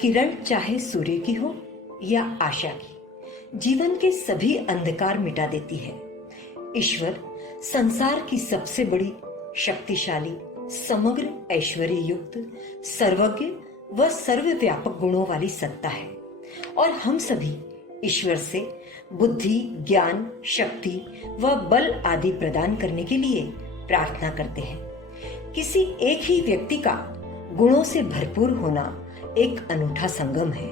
किरण चाहे सूर्य की हो या आशा की, जीवन के सभी अंधकार मिटा देती है। ईश्वर संसार की सबसे बड़ी, शक्तिशाली, समग्र ऐश्वर्य युक्त, सर्वज्ञ व सर्वव्यापक गुणों वाली सत्ता है और हम सभी ईश्वर से बुद्धि, ज्ञान, शक्ति व बल आदि प्रदान करने के लिए प्रार्थना करते हैं। किसी एक ही व्यक्ति का गुणों से भरपूर होना एक अनूठा संगम है।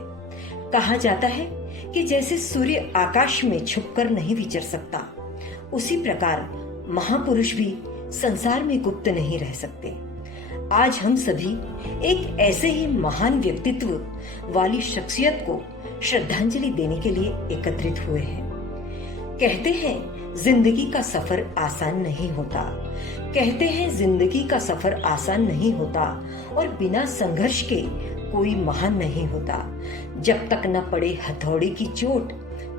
कहा जाता है कि जैसे सूर्य आकाश में छुपकर नहीं विचर सकता, उसी प्रकार महापुरुष भी संसार में गुप्त नहीं रह सकते। आज हम सभी एक ऐसे ही महान व्यक्तित्व वाली शख्सियत को श्रद्धांजलि देने के लिए एकत्रित हुए हैं। कहते हैं जिंदगी का सफर आसान नहीं होता, कहते हैं जिंदगी का सफर आसान नहीं होता और बिना संघर्ष के कोई महान नहीं होता। जब तक न पड़े हथौड़े की चोट,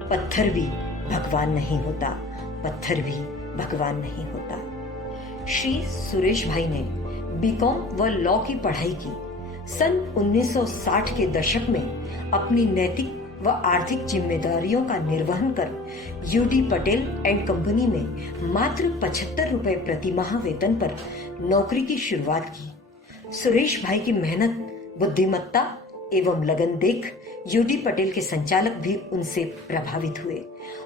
पत्थर भी भगवान नहीं होता, पत्थर भी भगवान नहीं होता। श्री सुरेश भाई ने बीकॉम व लॉ की पढ़ाई की। सन 1960 के दशक में अपनी नैतिक व आर्थिक जिम्मेदारियों का निर्वहन कर यूडी पटेल एंड कंपनी में मात्र 75 रुपए प्रति माह वेतन पर नौकरी की शुरुआत की। सुरेश भाई की मेहनत, बुद्धिमत्ता एवं लगन देख यूडी पटेल के संचालक भी उनसे प्रभावित हुए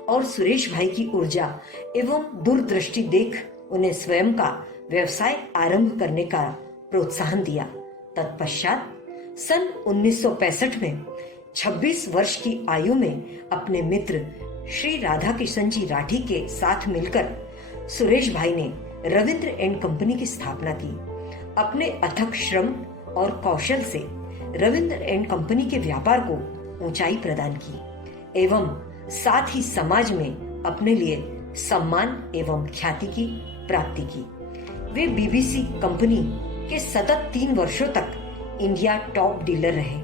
और सुरेश भाई की ऊर्जा एवं दूरदृष्टि देख उन्हें स्वयं का व्यवसाय आरंभ करने का प्रोत्साहन दिया। तत्पश्चात सन 1965 में 26 वर्ष की आयु में अपने मित्र श्री राधा किशन जी राठी के साथ मिलकर सुरेश भाई ने रविंद्र एंड कंपनी की स्थापना की। अपने अथक श्रम और कौशल से रविंद्र एंड कंपनी के व्यापार को ऊंचाई प्रदान की एवं साथ ही समाज में अपने लिए सम्मान एवं ख्याति की प्राप्ति की। वे बीबीसी कंपनी के सतत 3 वर्षों तक इंडिया टॉप डीलर रहे।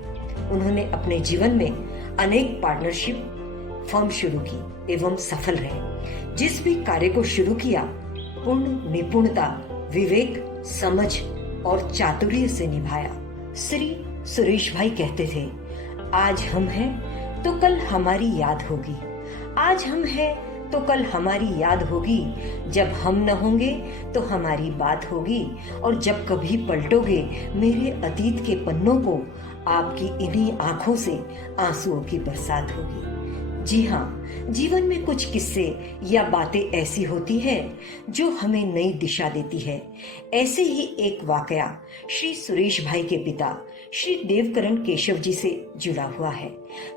उन्होंने अपने जीवन में अनेक पार्टनरशिप फर्म शुरू की एवं सफल रहे। जिस भी कार्य को शुरू किया पूर्ण निपुणता, विवेक, समझ और चातुर्य से निभाया। श्री सुरेश भाई कहते थे, आज हम हैं तो कल हमारी याद होगी, आज हम हैं तो कल हमारी याद होगी, जब हम न होंगे तो हमारी बात होगी और जब कभी पलटोगे मेरे अतीत के पन्नों को, आपकी इन्हीं आंखों से आंसुओं की बरसात होगी। जी हाँ, जीवन में कुछ किस्से या बातें ऐसी होती है जो हमें नई दिशा देती है। ऐसे ही एक वाकया श्री सुरेश भाई के पिता श्री देवकरण केशव जी से जुड़ा हुआ है।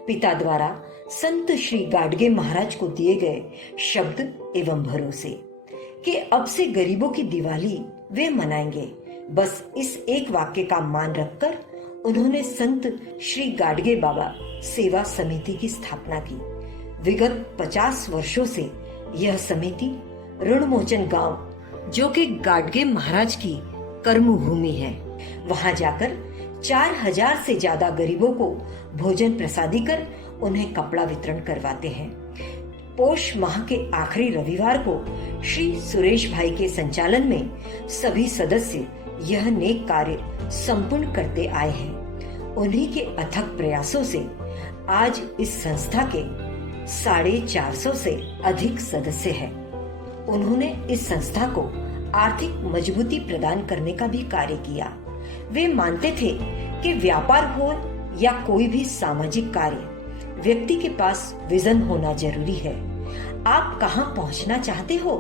पिता द्वारा संत श्री गाडगे महाराज को दिए गए शब्द एवं भरोसे कि अब से गरीबों की दिवाली वे मनाएंगे, बस इस एक वाक्य का मान रखकर उन्होंने संत श्री गाडगे बाबा सेवा समिति की स्थापना की। विगत 50 वर्षों से यह समिति ऋणमोचन गांव, जो कि गाडगे महाराज की कर्मभूमि है, वहां जाकर 4000 से ज्यादा गरीबों को भोजन प्रसादी कर उन्हें कपड़ा वितरण करवाते हैं। पोष माह के आखिरी रविवार को श्री सुरेश भाई के संचालन में सभी सदस्य यह नेक कार्य संपूर्ण करते आए हैं। उन्हीं के अथक प्रयासों से आज इस संस्था के 450 से अधिक सदस्य हैं। उन्होंने इस संस्था को आर्थिक मजबूती प्रदान करने का भी कार्य किया। वे मानते थे कि व्यापार हो या कोई भी सामाजिक कार्य, व्यक्ति के पास विजन होना जरूरी है। आप कहां पहुंचना चाहते हो,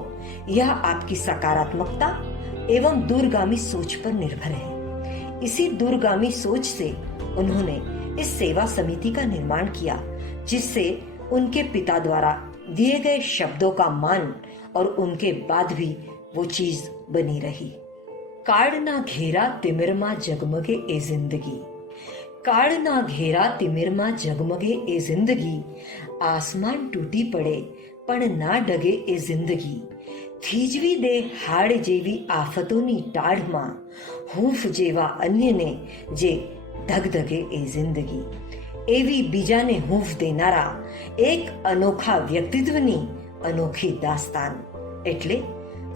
यह आपकी सकारात्मकता एवं दूरगामी सोच पर निर्भर है। इसी दूरगामी सोच से उन्होंने इस सेवा समिति का निर्माण किया, जिससे उनके पिता द्वारा दिए गए शब्दों का मान और उनके बाद भी वो चीज बनी रही। काड़ ना घेरा तिमिरमा जगमगे ए जिंदगी, काड़ ना घेरा तिमिरमा जगमगे ए जिंदगी, आसमान टूटी पड़े पण ना डगे ए जिंदगी, थीजवी दे हाड़ जेवी आफतोनी टाढ़मा, हूफ जेवा अन्य ने जे धगधगे ए जिंदगी, एवी बीजाने हूफ देनारा एक अनोखा व्यक्तित्वनी अनोखी दास्तान, એટલે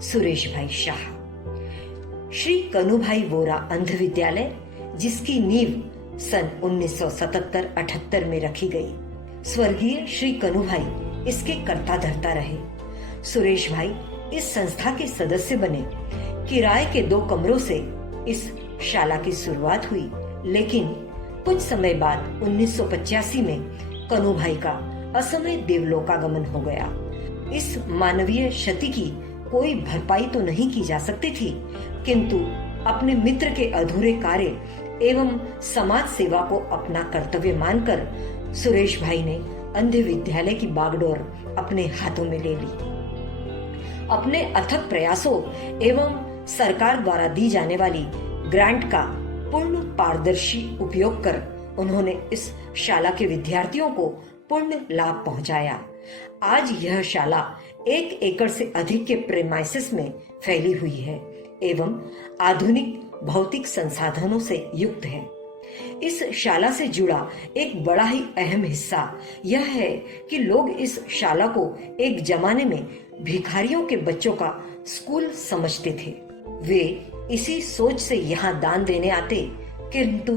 સુરેશભાઈ શાહ। श्री कनुभाई वोरा अंध विद्यालय, जिसकी नींव सन 1977-78 में रखी गई। स्वर्गीय श्री कन्हू भाई इसके कर्ता धर्ता रहे। सुरेश भाई इस संस्था के सदस्य बने। किराए के 2 कमरों से इस शाला की शुरुआत हुई, लेकिन कुछ समय बाद 1985 में कन्हू भाई का असमय देवलोकागमन हो गया। इस मानवीय क्षति की कोई भरपाई तो नहीं की जा सकती थी, किंतु अपने मित्र के अधूरे कार्य एवं समाज सेवा को अपना कर्तव्य मानकर सुरेश भाई ने अंध विद्यालय की बागडोर अपने हाथों में ले ली। अपने अथक प्रयासों एवं सरकार द्वारा दी जाने वाली ग्रांट का पूर्ण पारदर्शी उपयोग कर उन्होंने इस शाला के विद्यार्थियों को पूर्ण लाभ पहुंचाया। आज यह शाला 1 एकड़ से अधिक के प्रेमाइसिस में फैली हुई है एवं आधुनिक भौतिक संसाधनों से युक्त है। इस शाला से जुड़ा एक बड़ा ही अहम हिस्सा यह है कि लोग इस शाला को एक जमाने में भिखारियों के बच्चों का स्कूल समझते थे। वे इसी सोच से यहाँ दान देने आते, किंतु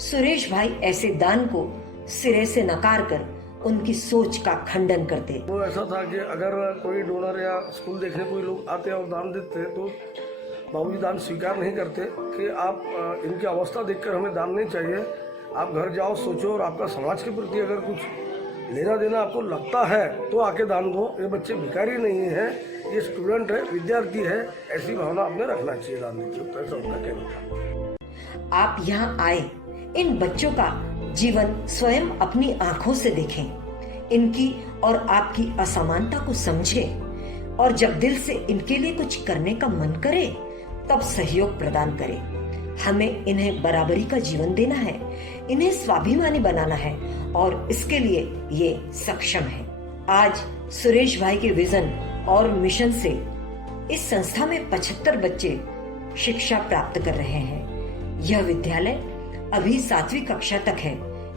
सुरेश भाई ऐसे दान को सिरे से नकार कर उनकी सोच का खंडन करते। वो ऐसा था कि अगर कोई डोनर या स्कूल देखने कोई लोग आते और दान देते तो बाबूजी दान स्वीकार नहीं करते कि आप इनकी अवस्था देखकर हमें दान नहीं चाहिए, आप घर जाओ सोचो और आपका समाज के प्रति अगर कुछ लेना देना आपको लगता है तो आके दान दो। ये बच्चे भिखारी नहीं है, ये स्टूडेंट है, विद्यार्थी है, ऐसी भावना आपने रखना चाहिए दान देते वक्त। ऐसा उनका कहना था। आप यहाँ आए, इन बच्चों का जीवन स्वयं अपनी आंखों से देखें, इनकी और आपकी असमानता को समझें और जब दिल से इनके लिए कुछ करने का मन करे तब सहयोग प्रदान करें। हमें इन्हें बराबरी का जीवन देना है, इन्हें स्वाभिमानी बनाना है और इसके लिए ये सक्षम है। आज सुरेश भाई के विजन और मिशन से इस संस्था में 75 बच्चे शिक्षा प्राप्त कर रहे हैं। यह विद्यालय अभी 7वीं कक्षा तक है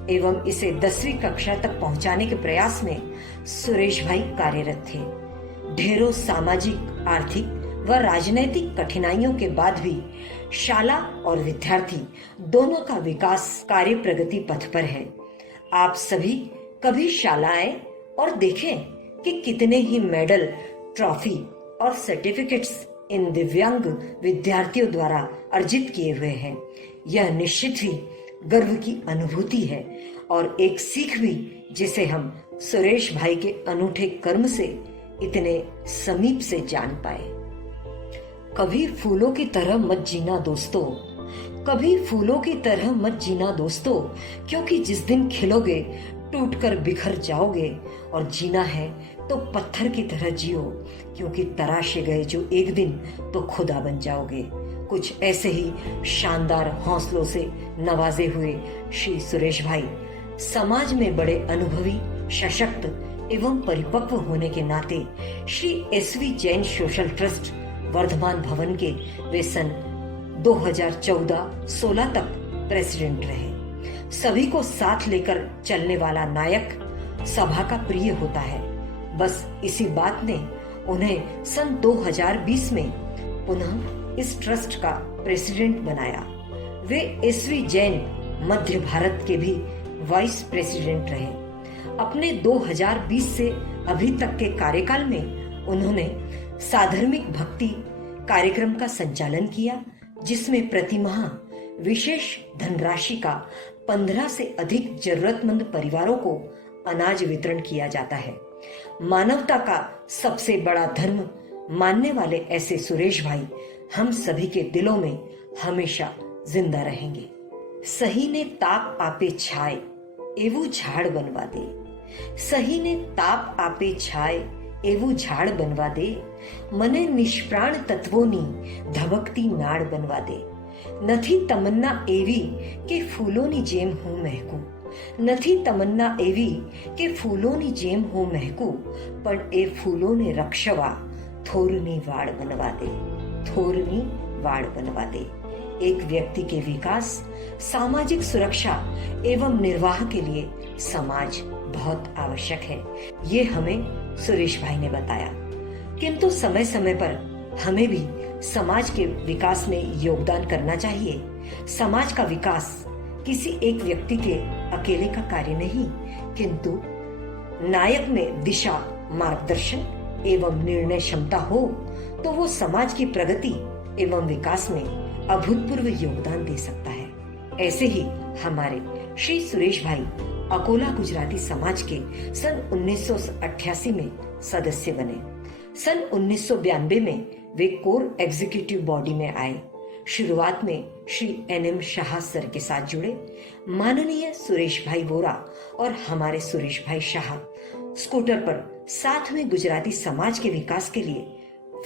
एवं इसे 10वीं कक्षा तक पहुंचाने के प्रयास में सुरेश भाई कार्यरत थे। ढेरों सामाजिक, आर्थिक व राजनैतिक कठिनाइयों के बाद भी शाला और विद्यार्थी दोनों का विकास कार्य प्रगति पथ पर है। आप सभी कभी शाला आए और देखें कि कितने ही मेडल, ट्रॉफी और सर्टिफिकेट्स इन दिव्यांग विद्यार्थियों द्वारा अर्जित किए हुए हैं। यह निश्चित ही गर्व की अनुभूति है और एक सीख भी, जिसे हम सुरेश भाई के अनूठे कर्म से इतने समीप से जान पाए। कभी फूलों की तरह मत जीना दोस्तों, कभी फूलों की तरह मत जीना दोस्तों, क्योंकि जिस दिन खिलोगे टूटकर बिखर जाओगे और जीना है तो पत्थर की तरह जियो, क्योंकि तराशे गए जो एक दिन तो खुदा बन जाओगे। कुछ ऐसे ही शानदार हौसलों से नवाजे हुए श्री सुरेश भाई समाज में बड़े अनुभवी, सशक्त एवं परिपक्व होने के नाते Shri SV Jain social trust Vardhaman Bhavan के वे सन 2014-16 तक प्रेसिडेंट रहे। सभी को साथ लेकर चलने वाला नायक सभा का प्रिय होता है। बस इसी बात ने उन्हें सन 2020 में पुनः इस ट्रस्ट का प्रेसिडेंट बनाया। वे SV जैन मध्य भारत के भी वाइस प्रेसिडेंट रहे। अपने 2020 से अभी तक के कार्यकाल में उन्होंने साधर्मिक भक्ति कार्यक्रम का संचालन किया, जिसमें प्रतिमाह विशेष धनराशि का 15 से अधिक जरूरतमंद परिवारों को अनाज वितरण किया जाता है। मानवता का सबसे बड़ा धर्म मानने वाले ऐसे सुरेश भाई हम सभी के दिलों में हमेशा जिंदा रहेंगे। सही ने ताप आपे छाए एवं झाड़ बनवा दे, सही ने ताप आपे छाए एवं झाड़ बनवा दे, मने निष्प्राण तत्वोनी धबकती नाड़ बनवा दे। નથી તમન્ના એવી કે ફૂલોની જેમ હું મહેકું, નથી તમન્ના એવી કે ફૂલોની જેમ હું મહેકું, પણ એ ફૂલોને રક્ષવા થોરની વાડ બનવા દે, થોરની વાડ बनवा दे। एक व्यक्ति के विकास, सामाजिक सुरक्षा एवं निर्वाह के लिए समाज बहुत आवश्यक है, ये हमें सुरेश भाई ने बताया। किंतु समय समय पर हमें भी समाज के विकास में योगदान करना चाहिए। समाज का विकास किसी एक व्यक्ति के अकेले का कार्य नहीं, किंतु नायक में दिशा, मार्गदर्शन एवं निर्णय क्षमता हो तो वो समाज की प्रगति एवं विकास में अभूतपूर्व योगदान दे सकता है। ऐसे ही हमारे श्री सुरेश भाई अकोला गुजराती समाज के सन 1988 में सदस्य बने। सन 1992 में वे कोर एग्जीक्यूटिव बॉडी में आए। शुरुआत में श्री NM शाह सर के साथ जुड़े। माननीय सुरेश भाई वोरा और हमारे सुरेश भाई शाह स्कूटर पर साथ में गुजराती समाज के विकास के लिए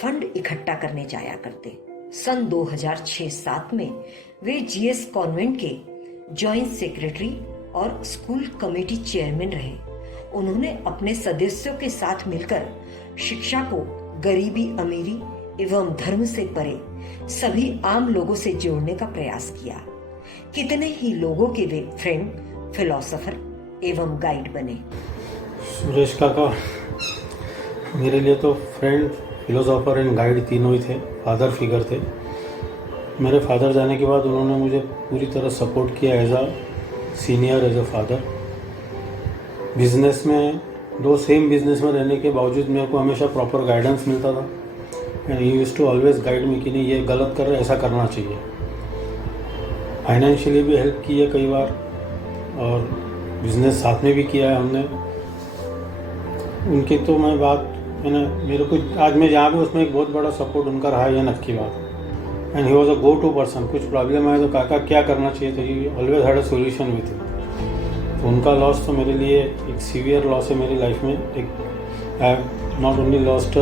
फंड इकट्ठा करने जाया करते। सन 2006-07 में वे GS कॉन्वेंट के जॉइंट सेक्रेटरी और स्कूल कमेटी चेयरमैन रहे। उन्होंने अपने सदस्यों के साथ मिलकर शिक्षा को गरीबी, अमीरी एवं धर्म से परे सभी आम लोगों से जोड़ने का प्रयास किया। कितने ही लोगों के वे फ्रेंड, फिलोसोफर एवं गाइड बने। सुरेश काका मेरे लिए तो फ्रेंड, फिलोसोफर एंड गाइड तीनों ही थे, फादर फिगर थे। मेरे फादर जाने के बाद उन्होंने मुझे पूरी तरह सपोर्ट किया as a senior, as a father. Business में सेम बिजनेस में रहने के बावजूद मेरे को हमेशा प्रॉपर गाइडेंस मिलता था and he used to always guide me कि नहीं ये गलत कर रहे, ऐसा करना चाहिए। फाइनेंशियली भी हेल्प की है कई बार और बिजनेस साथ में भी किया है हमने। उनकी तो मैं बात मेरे को आज मैं जहाँ भी उसमें एक बहुत बड़ा सपोर्ट उनका रहा है, ये नक्की बात। And he was a go to person. कुछ प्रॉब्लम आए तो काका क्या करना चाहिए, तो he always had a solution with it. तो उनका लॉस तो मेरे लिए एक सीवियर लॉस है मेरी लाइफ में। एक I have not only lost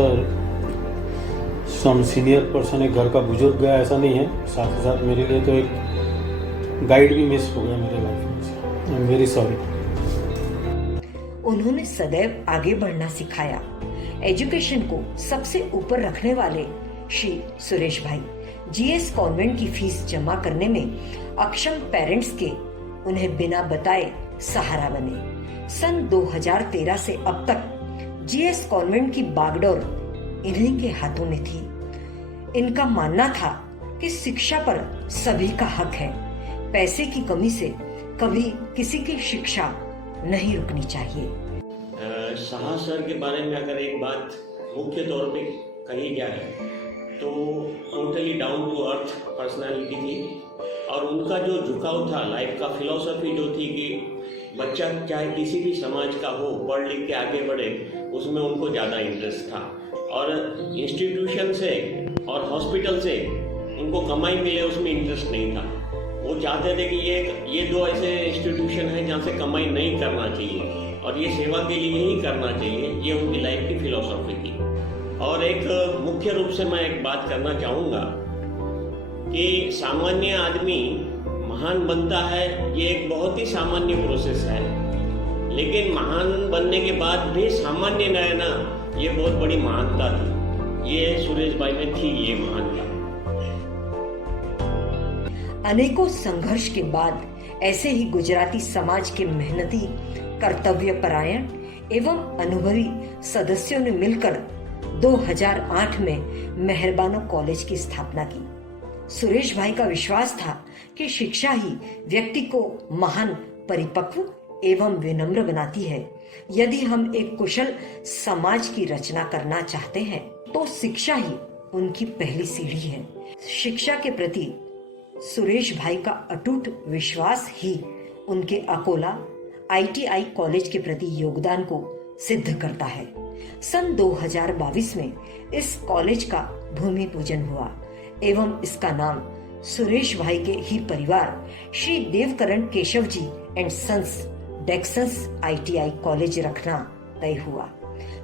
some senior person, एक घर का बुजुर्ग गया ऐसा नहीं है, साथ ही साथ मेरे लिए तो एक गाइड भी मिस हो गया मेरे लाइफ में। I am very sorry. उन्होंने सदैव आगे बढ़ना सिखाया। एजुकेशन को सबसे ऊपर रखने वाले श्री सुरेश भाई GS कॉन्वेंट की फीस जमा करने में अक्षम पेरेंट्स के उन्हें बिना बताए सहारा बने। सन 2013 से अब तक GS कॉन्वेंट की बागडोर इन्हीं के हाथों में थी। इनका मानना था कि शिक्षा पर सभी का हक है। पैसे की कमी से कभी किसी की शिक्षा नहीं रुकनी चाहिए। शाह सर के बारे में अगर एक बात मुख्य तौर पे कही जाए तो totally down to earth personality थी और उनका जो झुकाव था, लाइफ का फिलॉसफी जो थी कि बच्चा चाहे किसी भी समाज का हो, पढ़ लिख के आगे बढ़े, उसमें उनको ज़्यादा इंटरेस्ट था। और इंस्टीट्यूशन से और हॉस्पिटल से उनको कमाई मिले उसमें इंटरेस्ट नहीं था। वो चाहते थे कि ये दो ऐसे इंस्टीट्यूशन हैं जहाँ से कमाई नहीं करना चाहिए और ये सेवा के लिए ही करना चाहिए। ये उनकी लाइफ की फिलॉसफी थी। और एक मुख्य रूप से मैं एक बात करना चाहूँगा कि सामान्य आदमी महान बनता है, ये एक बहुत ही सामान्य प्रोसेस है, लेकिन महान बनने के बाद भी सामान्य रहना ये बहुत बड़ी महानता थी। ये सुरेश भाई में थी ये महानता। अनेकों संघर्ष के बाद ऐसे ही गुजराती समाज के मेहनती, कर्तव्यपरायण एवं अनुभवी सदस्यों ने मिलकर 2008 में मेहरबानो कॉलेज की स्थापना की। सुरेश भाई का विश्वास था कि शिक्षा ही व्यक्ति को महान, परिपक्व एवं विनम्र बनाती है। यदि हम एक कुशल समाज की रचना करना चाहते हैं तो शिक्षा ही उनकी पहली सीढ़ी है। शिक्षा के प्रति सुरेश भाई का अटूट विश्वास ही उनके अकोला ITI कॉलेज के प्रति योगदान को सिद्ध करता है। सन 2022 में इस कॉलेज का भूमि पूजन हुआ एवं इसका नाम सुरेश भाई के ही परिवार Shri Devkaran Keshav ji and sons डेक्संस ITI college रखना तय हुआ।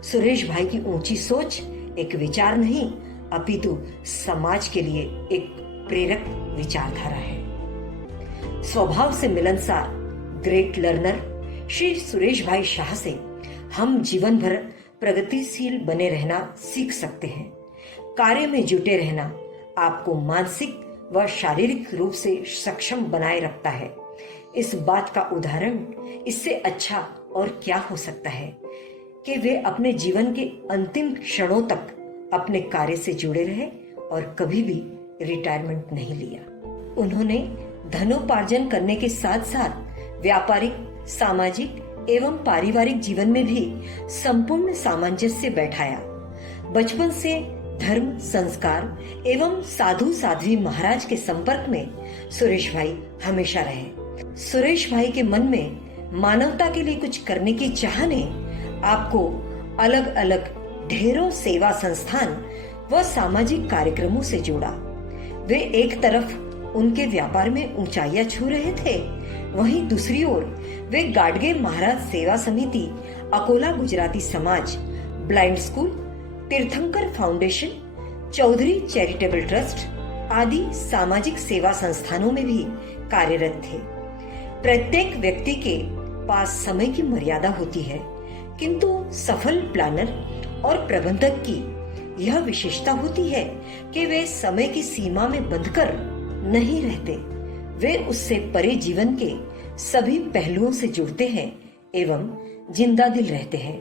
सुरेश भाई की ऊंची सोच एक विचार नहीं अपितु समाज के लिए एक प्रेरक विचारधारा है। स्वभाव से मिलनसार, ग्रेट लर्नर श्री सुरेश भाई शाह से हम जीवन भर प्रगतिशील बने रहना सीख सकते हैं। कार्य में जुटे रहना आपको मानसिक व शारीरिक रूप से सक्षम बनाए रखता है। इस बात का उदाहरण इससे अच्छा और क्या हो सकता है कि वे अपने जीवन के अंतिम क्षणों तक अपने कार्य से जुड़े रहे और कभी भी रिटायरमेंट नहीं लिया। उन्होंने धनोपार्जन करने के साथ साथ व्यापारिक, सामाजिक एवं पारिवारिक जीवन में भी संपूर्ण सामंजस्य बैठाया। बचपन से धर्म, संस्कार एवं साधु साध्वी महाराज के संपर्क में सुरेश भाई हमेशा रहे। सुरेश भाई के मन में मानवता के लिए कुछ करने की चाह ने आपको अलग अलग ढेरों सेवा संस्थान व सामाजिक कार्यक्रमों से जोड़ा। वे एक तरफ उनके व्यापार में ऊंचाइयां छू रहे थे, वहीं दूसरी ओर वे गाडगे महाराज सेवा समिति, अकोला गुजराती समाज, ब्लाइंड स्कूल, तीर्थंकर फाउंडेशन, चौधरी चैरिटेबल ट्रस्ट आदि सामाजिक सेवा संस्थानों में भी कार्यरत थे। प्रत्येक व्यक्ति के पास समय की मर्यादा होती है, किंतु सफल प्लानर और प्रबंधक की यह विशेषता होती है कि वे समय की सीमा में बंधकर नहीं रहते। वे उससे परे जीवन के सभी पहलुओं से जुड़ते हैं एवं जिंदा दिल रहते हैं।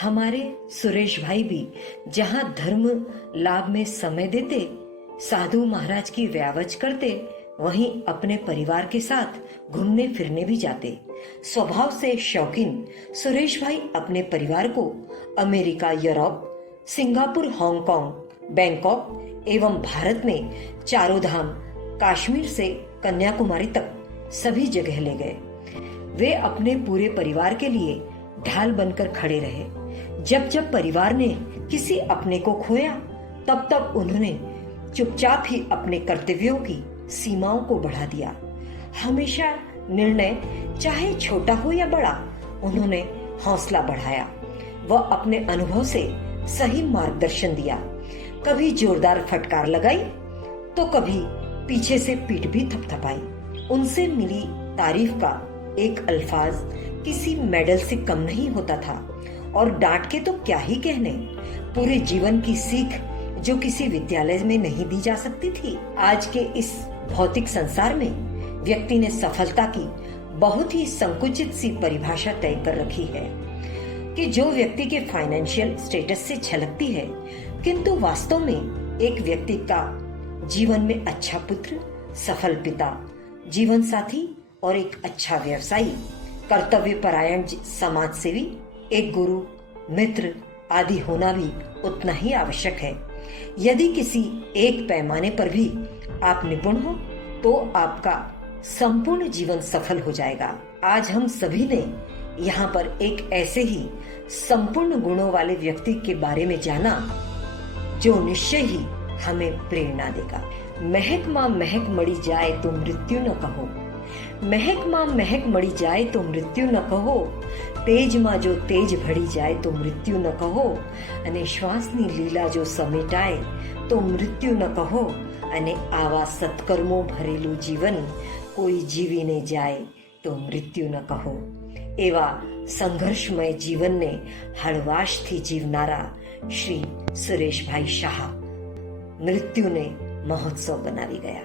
हमारे सुरेश भाई भी जहाँ धर्म लाभ में समय देते, साधु महाराज की व्यावच करते, वहीं अपने परिवार के साथ घूमने फिरने भी जाते। स्वभाव से शौकीन सुरेश भाई अपने परिवार को America, Europe, Singapore, Hong Kong, Bangkok एवं भारत में चारों धाम, कश्मीर से कन्याकुमारी तक सभी जगह ले गए। वे अपने पूरे परिवार के लिए ढाल बनकर खड़े रहे। जब जब परिवार ने किसी अपने को खोया, तब तब उन्होंने चुपचाप ही अपने कर्तव्यों की सीमाओं को बढ़ा दिया। हमेशा निर्णय चाहे छोटा हो या बड़ा, उन्होंने हौसला बढ़ाया व अपने अनुभव से सही मार्गदर्शन दिया। कभी जोरदार फटकार लगाई तो कभी पीछे से पीठ भी थपथपाई। उनसे मिली तारीफ का एक अल्फाज किसी मेडल से कम नहीं होता था, और डांट के तो क्या ही कहने, पूरे जीवन की सीख जो किसी विद्यालय में नहीं दी जा सकती थी। आज के इस भौतिक संसार में व्यक्ति ने सफलता की बहुत ही संकुचित सी परिभाषा तय कर रखी है कि जो व्यक्ति के फाइनेंशियल स्टेटस से छलकती है, किंतु वास्तव में एक व्यक्ति का जीवन में अच्छा पुत्र, सफल पिता, जीवन साथी और एक अच्छा व्यवसायी, कर्तव्य परायण समाज सेवी, एक गुरु, मित्र आदि होना भी उतना ही आवश्यक है। यदि किसी एक पैमाने पर भी आप निपुण हो तो आपका संपूर्ण जीवन सफल हो जाएगा। आज हम सभी ने यहाँ पर एक ऐसे ही संपूर्ण गुणों वाले व्यक्ति के बारे में जाना जो निश्चय ही हमें प्रेरणा देगा। महक माँ महक मड़ी जाए तो मृत्यु न कहो, महक माँ महक मड़ी जाए तो मृत्यु न कहो, तेज माँ जो तेज भड़ी जाए तो मृत्यु न कहो, अने श्वासनी लीला जो समेटाए तो मृत्यु न कहो, अने आवा सत्कर्मो भरेलू जीवन कोई जीवीने जाए तो मृत्यु न कहो। एवा संघर्षमय जीवन ने हळवाशथी जीवनारा श्री सुरेशभाई शाह मृत्युने महोत्सव बनावी गया।